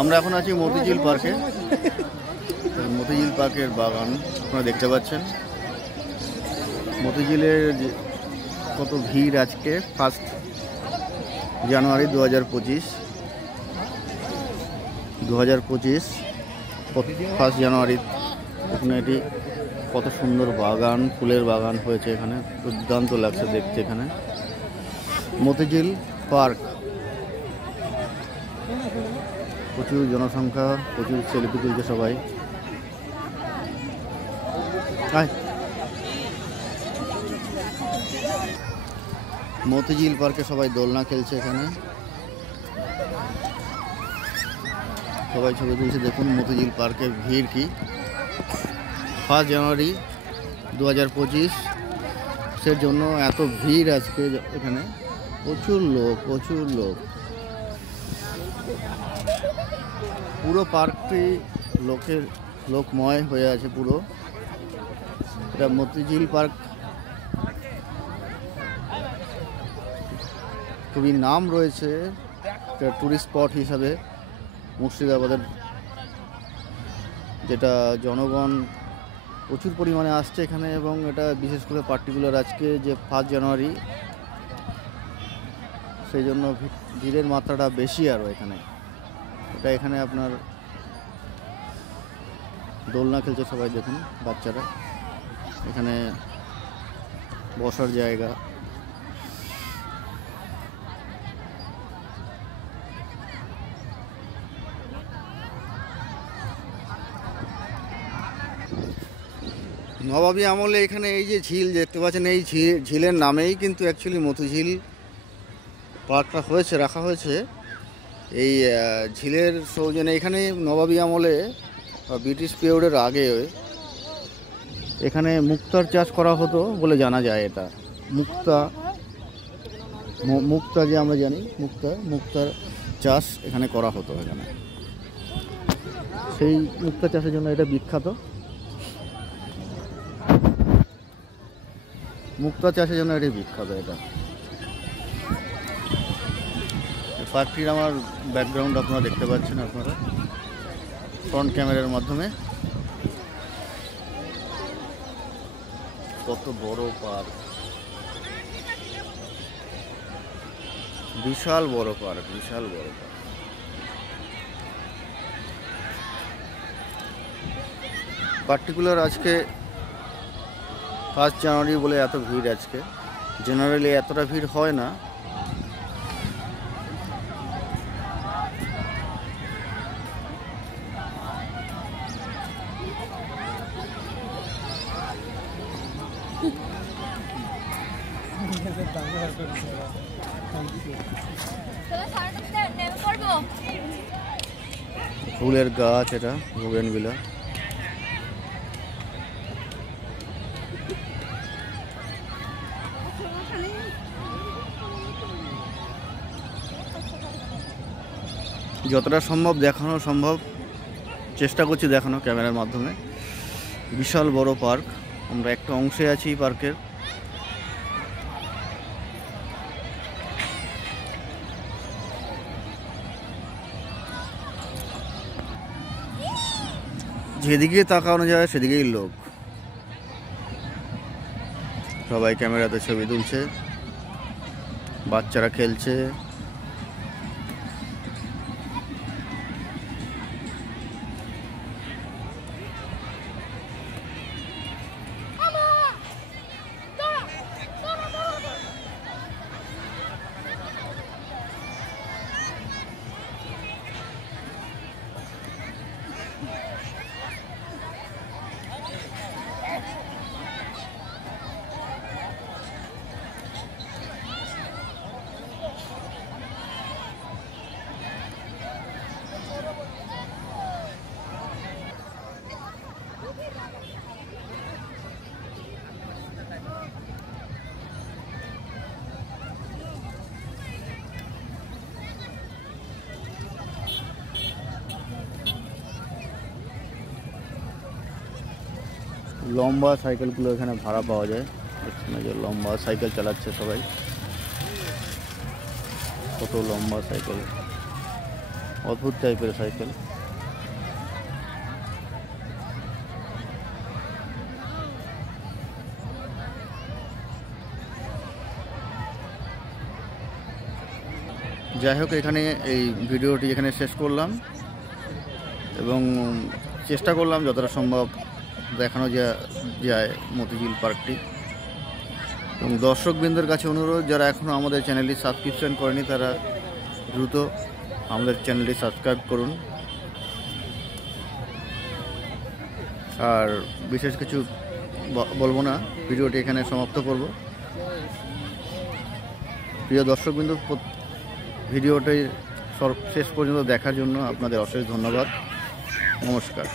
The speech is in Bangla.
আমরা এখন আছি মতিঝিল পার্কে। মতিঝিল পার্কের বাগান আপনারা দেখতে পাচ্ছেন। মতিঝিলের কত ভিড় আজকে 1 জানুয়ারি 2025। 1 জানুয়ারি এখানে এটি কত সুন্দর বাগান, ফুলের বাগান হয়েছে এখানে, দুর্দান্ত লাগছে দেখতে। এখানে মতিঝিল পার্ক, প্রচুর জনসংখ্যা, প্রচুর সেলফি তুলছে সবাই। মতিঝিল পার্কে সবাই দোলনা খেলছে। এখানে সবাই ছবি তুলছে। দেখুন মতিঝিল পার্কের ভিড় কি। 1 জানুয়ারি 2025 সের জন্য এত ভিড় আজকে এখানে, প্রচুর লোক। পুরো পার্কটি লোকময় হয়ে আছে পুরো। এটা মতিঝিল পার্ক খুবই নাম রয়েছে টুরিস্ট স্পট হিসাবে মুর্শিদাবাদের, যেটা জনগণ প্রচুর পরিমাণে আসছে এখানে। এবং এটা বিশেষ করে পার্টিকুলার আজকে যে 1 জানুয়ারি, সেই জন্য ভিড়ের মাত্রাটা বেশি আরও এখানে। এখানে আপনার দোলনা খেলছে সবাই, দেখুন বাচ্চারা। এখানে বসার জায়গা, নবাবী আমলে এখানে এই যে ঝিল দেখতে পাচ্ছেন, এই ঝিলের নামেই কিন্তু অ্যাকচুয়ালি মতিঝিল পার্কটা রাখা হয়েছে। এই ঝিলের সৌজন্যে এখানে নবাবী আমলে ব্রিটিশ পিরিয়ডের আগে এখানে মুক্তার চাষ করা হতো বলে জানা যায়। এটা মুক্তা যে আমরা জানি, মুক্তার চাষ এখানে করা হতো। এখানে সেই মুক্তা চাষের জন্য এটা বিখ্যাত। মুক্তা চাষের জন্য এটি বিখ্যাত। এটা পার্কটির আমার ব্যাকগ্রাউন্ড আপনারা দেখতে পাচ্ছেন, আপনারা ফ্রন্ট ক্যামেরার মাধ্যমে। কত বড় পার্ক, বিশাল বড় পার্ক। পার্টিকুলার আজকে 1 জানুয়ারি বলে এত ভিড় আজকে। জেনারেলি এতটা ভিড় হয় না। ফুলের গাছ, এটা বোগেনভিলা। যতটা সম্ভব দেখানো সম্ভব চেষ্টা করছি দেখানো ক্যামেরার মাধ্যমে। বিশাল বড় পার্ক, আমরা একটা অংশে আছি পার্কের। যেদিকে তাকানো যায় সেদিকেই লোক, সবাই ক্যামেরাতে ছবি তুলছে, বাচ্চারা খেলছে। লম্বা সাইকেলগুলো এখানে ভাড়া পাওয়া যায়। এখানে যে লম্বা সাইকেল চালাচ্ছে সবাই, কত লম্বা সাইকেল। অদ্ভুত টাইপের সাইকেল। যাই হোক, এখানে এই ভিডিওটি এখানে শেষ করলাম এবং চেষ্টা করলাম যতটা সম্ভব দেখানো যায় মতিঝিল পার্কটি। এবং দর্শকবৃন্দের কাছে অনুরোধ, যারা এখনও আমাদের চ্যানেলটি সাবস্ক্রিপশন করেনি তারা দ্রুত আমাদের চ্যানেলটি সাবস্ক্রাইব করুন। আর বিশেষ কিছু বলবো না, ভিডিওটি এখানে সমাপ্ত করব। প্রিয় দর্শকবৃন্দ, ভিডিওটি শেষ পর্যন্ত দেখার জন্য আপনাদের অশেষ ধন্যবাদ। নমস্কার।